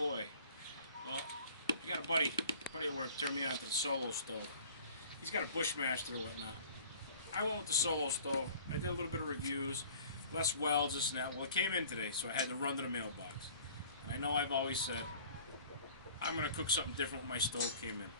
boy. Well, I got a buddy at work turned me on to the Solo stove. He's got a Bushmaster or whatnot. I went with the Solo stove. I did a little bit of reviews, less welds, this and that. Well, it came in today, so I had to run to the mailbox. I know I've always said I'm going to cook something different when my stove came in.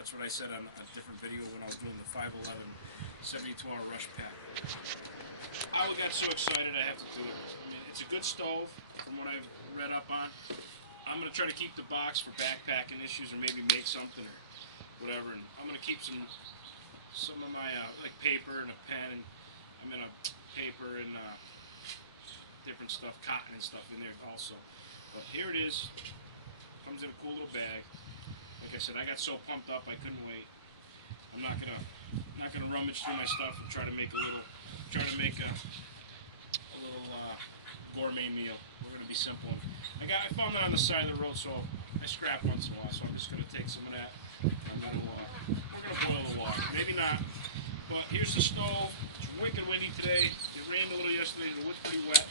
That's what I said on a different video when I was doing the 511 72-hour rush pack. I got so excited I have to do it. I mean, it's a good stove from what I've read up on. I'm going to try to keep the box for backpacking issues or maybe make something or whatever. And I'm going to keep some of my like paper and a pen, and I'm going to paper and different stuff, cotton and stuff in there also. But here it is. Comes in a cool little bag. Like I said, I got so pumped up I couldn't wait. I'm not gonna rummage through my stuff and try to make a little gourmet meal. We're gonna be simple. I found it on the side of the road, so I scrap once in a while. So I'm just gonna take some of that. And we're gonna boil the water. Maybe not. But here's the stove. It's wicked windy today. It rained a little yesterday. It was pretty wet.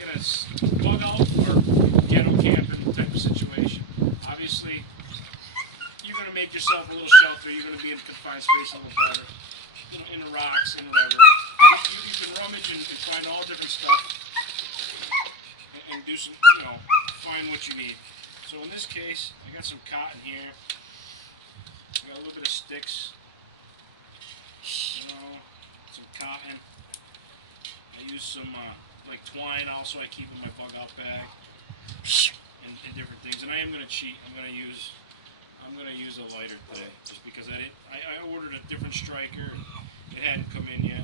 Get a bug out or ghetto camping type of situation. Obviously, you're gonna make yourself a little shelter. You're gonna be in a confined space a little better. In the rocks and whatever. You can rummage and find all different stuff and do some, find what you need. So in this case, I got some cotton here. I got a little bit of sticks. Some cotton. I use some like twine also. I keep in my bug out bag and different things. And I am gonna cheat. I'm gonna use a lighter today, just because I ordered a different striker. It hadn't come in yet.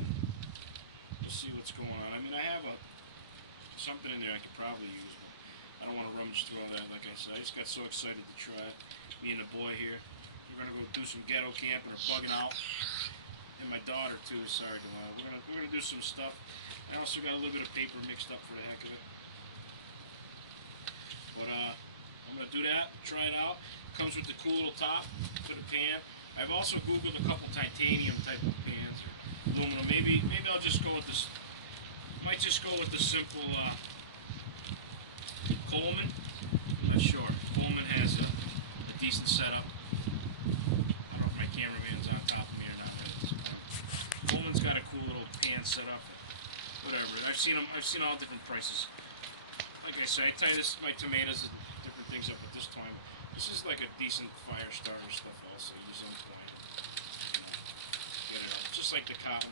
We'll see what's going on. I mean, I have something in there I could probably use, but I don't want to rummage through all that. Like I said, I just got so excited to try it. Me and the boy here, we're gonna go do some ghetto camping or bugging out, and my daughter too. Sorry, Delilah. We're gonna do some stuff. I also got a little bit of paper mixed up for the heck of it. But I'm gonna do that. Try it out. Comes with the cool little top to the pan. I've also Googled a couple titanium type of pans or aluminum. Maybe I'll just go with this. Might just go with the simple Coleman. I'm not sure. Coleman has a decent setup. I don't know if my cameraman's on top of me or not. Coleman's got a cool little pan setup. Whatever. I've seen all different prices. Like I say, I tie my tomatoes and different things up at this time. This is like a decent fire starter stuff also. Use on twine. Get it out. Just like the cotton.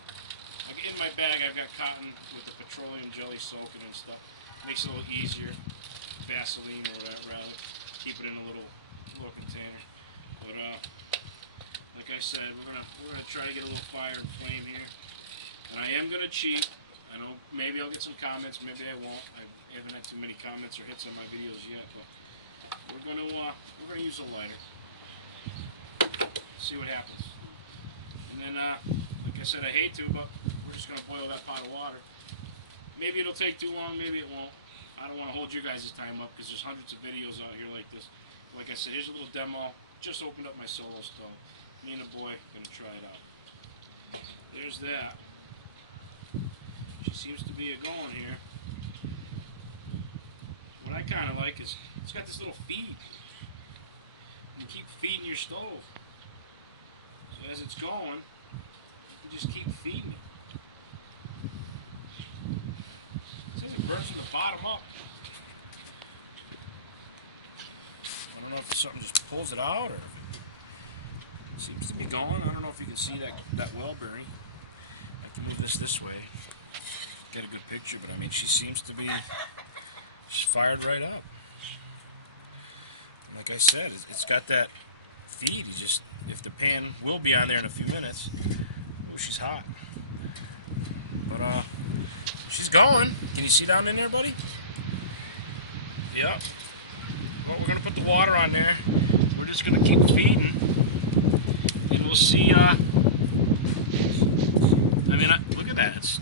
Like in my bag I've got cotton with the petroleum jelly soaking and stuff. Makes it a little easier. Vaseline or rather. Keep it in a little container. But like I said, we're gonna try to get a little fire and flame here. And I am gonna cheat. I know maybe I'll get some comments, maybe I won't. I haven't had too many comments or hits on my videos yet, but we're gonna use a lighter. See what happens. And then like I said, I hate to, but we're just gonna boil that pot of water. Maybe it'll take too long, maybe it won't. I don't want to hold you guys' time up because there's hundreds of videos out here like this. Like I said, here's a little demo. Just opened up my Solo stove. Me and the boy gonna try it out. There's that. She seems to be a going here. What I kind of like is it's got this little feed. You keep feeding your stove. So as it's going, you just keep feeding it. It says it burns from the bottom up. I don't know if something just pulls it out or it seems to be going. I don't know if you can see that well bearing. I can move this way. Get a good picture, but I mean, she seems to be she's fired right up. And like I said, it's got that feed. You just, if the pan will be on there in a few minutes. Oh, she's hot. But she's going. Can you see down in there, buddy? Yep. Well, we're gonna put the water on there. We're just gonna keep feeding, and we'll see. I mean, look at that.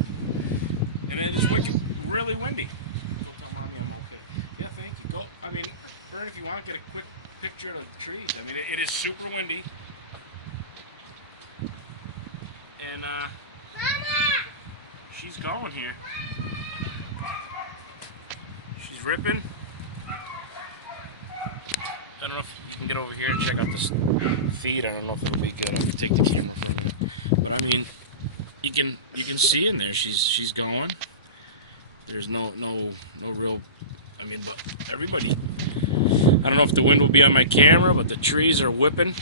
And it is really windy. Yeah, thank you. Go. I mean, Vern, if you want, get a quick picture of the trees. I mean, it is super windy. And Mama! She's going here. She's ripping. this feed. I don't know if it'll be good. I'll take the camera from it. But I mean, you can see in there she's going. There's no real. I mean, but everybody. I don't know if the wind will be on my camera, but the trees are whipping.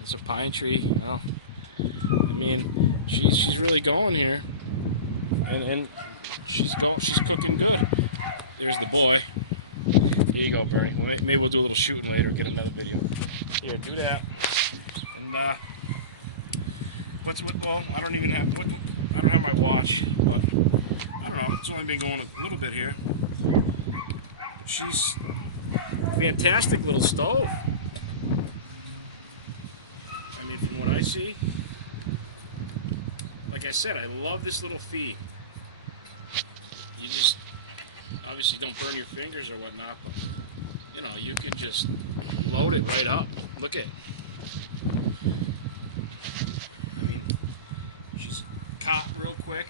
It's a pine tree. Well, I mean, she's really going here, and she's cooking good. There's the boy. Here you go, Bernie. Maybe we'll do a little shooting later, get another video. Here, do that. And well, I don't have my watch, but I don't know. It's only been going a little bit here. She's a fantastic little stove. I mean, from what I see, like I said, I love this little feed. You just obviously don't burn your fingers or whatnot, but you know, you can just load it right up. Look at it. I mean, she's caught real quick.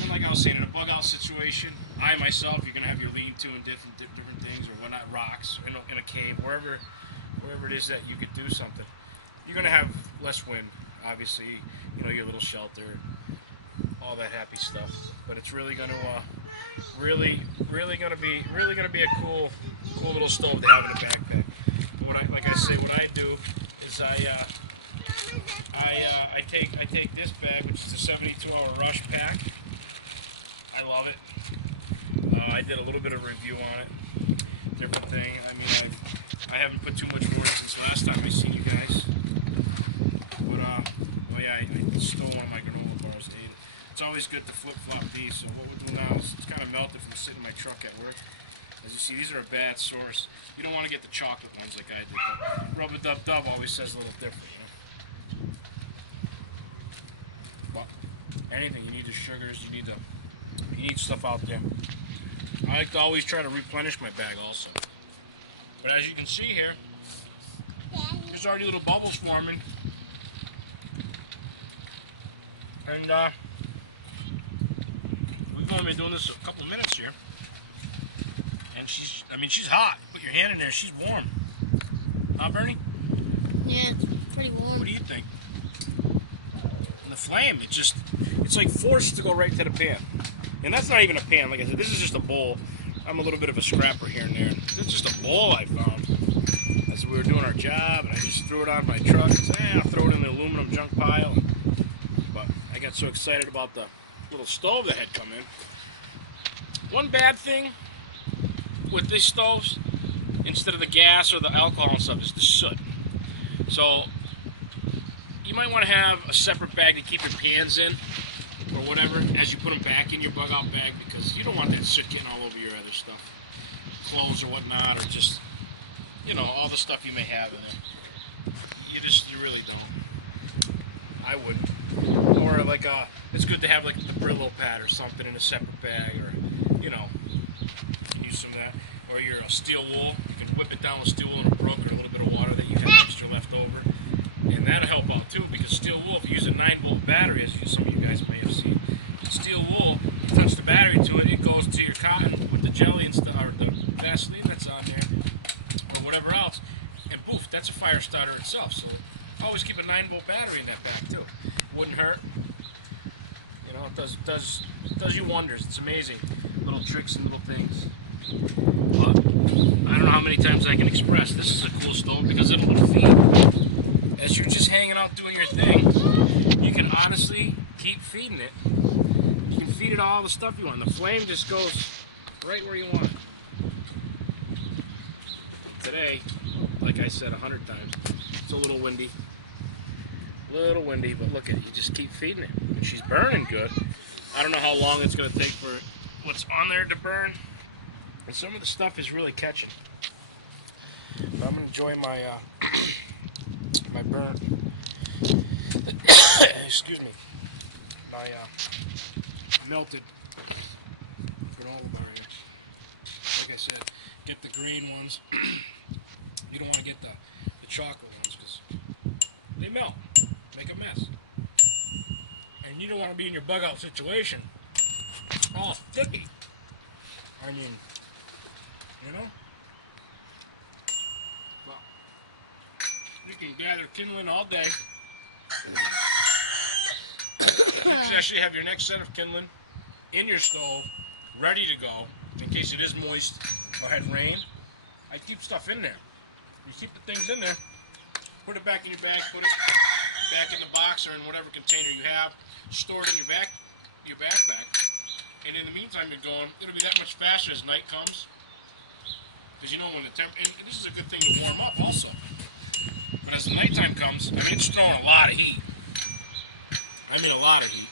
And like I was saying, in a bug out situation, I myself, you're gonna have your lean-to and different things or whatnot, rocks in a cave, wherever it is that you could do something. You're gonna have less wind, obviously. You know, your little shelter, all that happy stuff. But it's really gonna really gonna be a cool little stove to have in a backpack. But like I say, what I do is I take this bag, which is a 72-hour rush pack. I love it. I did a little bit of review on it, different thing. I mean, I haven't put too much more since last time I seen you guys. But oh yeah, I stole one of my granola bars, dude. It's always good to flip-flop these. So what we'll do now is it's kind of melted from sitting in my truck at work. As you see, these are a bad source. You don't want to get the chocolate ones like I did. But Rub-a-Dub-Dub always says a little different, you know? But anything, you need the sugars, you need stuff out there. I like to always try to replenish my bag also. But as you can see here, there's already little bubbles forming. And we've only been doing this a couple of minutes here. And she's hot. Put your hand in there, she's warm. Huh, Bernie? Yeah, it's pretty warm. What do you think? And the flame, it's like forced to go right to the pan. And that's not even a pan, like I said, this is just a bowl. I'm a little bit of a scrapper here and there. It's just a bowl I found as we were doing our job, and I just threw it on my truck and said, I'll throw it in the aluminum junk pile. But I got so excited about the little stove that had come in. One bad thing with these stoves, instead of the gas or the alcohol and stuff, is the soot. So you might want to have a separate bag to keep your pans in or whatever as you put them back in your bug out bag, because you don't want that soot getting all over your other stuff, clothes or whatnot, or just, you know, all the stuff you may have in there. You really don't. I wouldn't. Or like it's good to have like the Brillo pad or something in a separate bag, or you know, use some of that. Or your steel wool, you can whip it down with steel wool in a brook or a little bit of water that you have extra left over, and that'll help out too, because steel wool, if you use a 9-volt battery, as some of you guys may have seen, steel wool, you touch the battery to it, it goes to your cotton with the jelly and stuff, or the Vaseline that's on there, or whatever else, and poof, that's a fire starter itself. So always keep a 9-volt battery in that bag too. Wouldn't hurt. You know, it does you wonders. It's amazing, little tricks and little things. But I don't know how many times I can express this is a cool stove, because it'll feed. As you're just hanging out doing your thing, you can honestly keep feeding it. You can feed it all the stuff you want. The flame just goes right where you want it. Today, like I said 100 times, it's a little windy. But look at it. You just keep feeding it. And she's burning good. I don't know how long it's going to take for what's on there to burn. And some of the stuff is really catching. But I'm going to enjoy my my burn. Excuse me. My melted granola bar here. Like I said, get the green ones. You don't want to get the chocolate ones, because they melt, make a mess. And you don't want to be in your bug out situation all sticky. I mean, you know? Well, You can gather kindling all day. You can actually have your next set of kindling in your stove, ready to go, in case it is moist or had rain. I keep stuff in there. You keep the things in there, put it back in your bag, put it back in the box or in whatever container you have, store it in your backpack. And in the meantime, you're going, it'll be that much faster as night comes. Because you know when the temperature, and this is a good thing to warm up also. But as the nighttime comes, I mean, it's throwing a lot of heat. I mean, a lot of heat.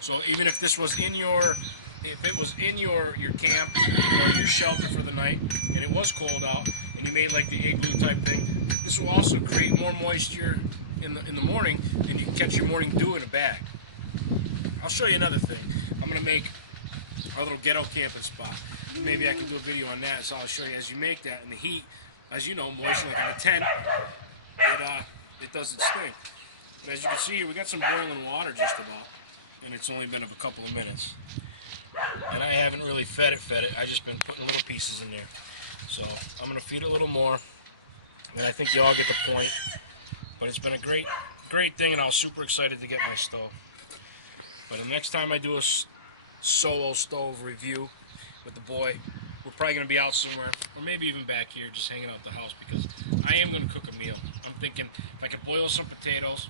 So even if this was in your, if it was in your camp or your shelter for the night, and it was cold out, and you made like the igloo type thing, this will also create more moisture in the morning, and you can catch your morning dew in a bag. I'll show you another thing. I'm gonna make our little ghetto camping spot. Maybe I can do a video on that, so I'll show you as you make that in the heat. As you know, moisture like in a tent, it does its thing. But as you can see here, we got some boiling water just about, and it's only been a couple of minutes. And I haven't really fed it. I've just been putting little pieces in there. So I'm gonna feed it a little more, and I think you all get the point. But it's been a great thing, and I was super excited to get my stove. But the next time I do a solo stove review with the boy, we're probably going to be out somewhere, or maybe even back here, just hanging out at the house, because I am going to cook a meal. I'm thinking if I could boil some potatoes,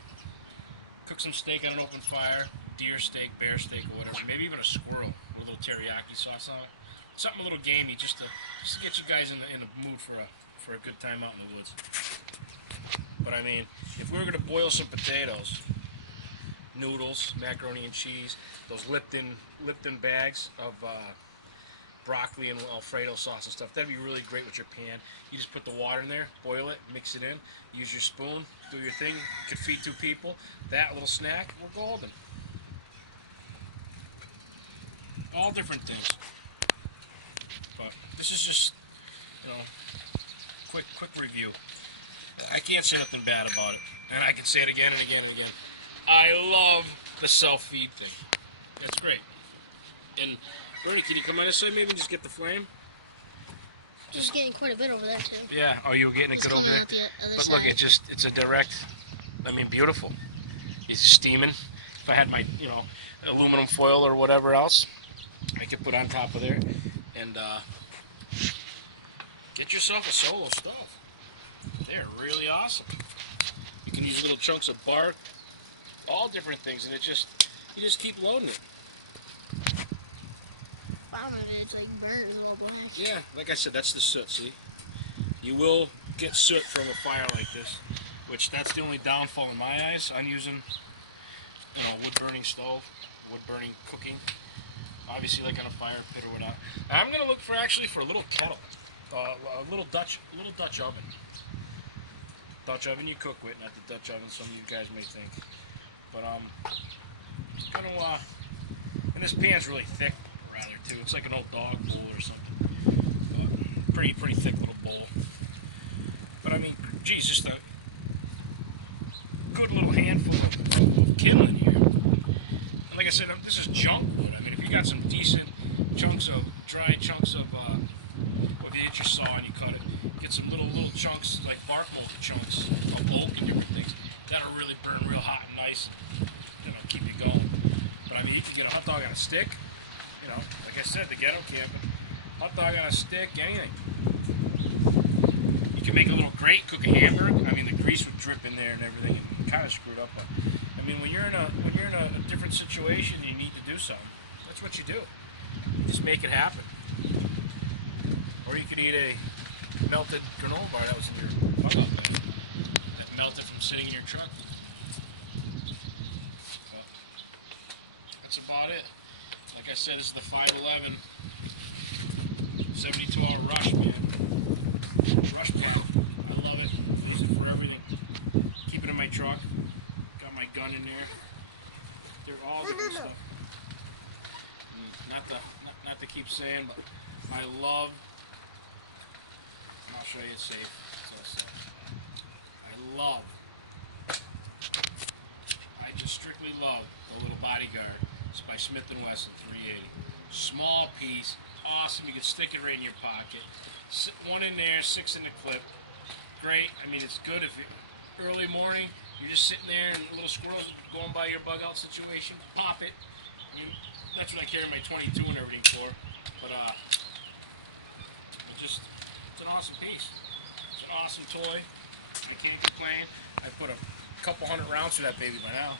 cook some steak on an open fire, deer steak, bear steak, or whatever, maybe even a squirrel with a little teriyaki sauce on it. Something a little gamey, just to get you guys in the mood for a good time out in the woods. But I mean, if we were going to boil some potatoes, noodles, macaroni and cheese, those Lipton bags of broccoli and Alfredo sauce and stuff, that'd be really great with your pan. You just put the water in there, boil it, mix it in, use your spoon, do your thing. You could feed 2 people. That little snack, we're golden. All different things. But this is just, you know, quick review. I can't say nothing bad about it, and I can say it again and again and again. I love the self-feed thing. That's great. And Bernie, can you come on this side maybe and just get the flame? Just getting quite a bit over there too. Yeah. Oh, you were getting it good over there. But look, it's a direct. I mean, beautiful. It's steaming. If I had my aluminum foil or whatever else, I could put on top of there and get yourself a solo stove. They're really awesome. You can use little chunks of bark, all different things, and you just keep loading it. Wow, it's like burnt a little black. Yeah, like I said, that's the soot, see? You will get soot from a fire like this, which that's the only downfall in my eyes. I'm using, wood-burning stove, wood-burning cooking, obviously like on a fire pit or whatnot. I'm going to look for a little kettle, a little Dutch oven. Dutch oven you cook with, not the Dutch oven some of you guys may think. But and this pan's really thick, rather too. It's like an old dog bowl or something. But pretty thick little bowl. But I mean, geez, just a good little handful of kindling here. And like I said, this is junk wood. I mean, if you got some decent dry chunks of what you hit your saw and you cut it, get some little chunks like bark mold chunks of oak and different things. That'll really burn real hot and nice. Keep you going. But I mean, you can get a hot dog on a stick. Like I said, the ghetto camping. Hot dog on a stick, anything. You can make a little grate, cook a hamburger. I mean, the grease would drip in there and everything, and kind of screwed up. But I mean, when you're in a different situation, and you need to do something. That's what you do. You just make it happen. Or you could eat a melted granola bar that was in your bug out there. That melted from sitting in your truck. But that's about it. Like I said, this is the 511 72-hour rush, man. Rush plow. I love it. Use it for everything. Keep it in my truck. Got my gun in there. They're all different stuff. Not to keep saying, but I love. I'll show you it's safe. I just strictly love the little bodyguard. It's by Smith & Wesson 380. Small piece, awesome. You can stick it right in your pocket. One in there, 6 in the clip. great. I mean, it's good if early morning you're just sitting there and little squirrels going by your bug out situation. Pop it. I mean, that's what I carry my 22 and everything for. But it's an awesome piece. It's an awesome toy. I can't complain. I put a couple hundred rounds through that baby by now.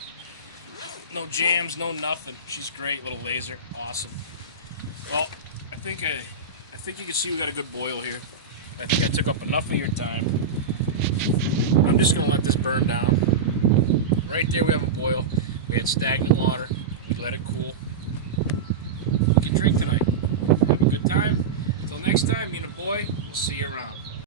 No jams, no nothing. She's great, little laser, awesome. Well, I think you can see we got a good boil here. I think I took up enough of your time. I'm just gonna let this burn down. Right there we have a boil. We had stagnant water.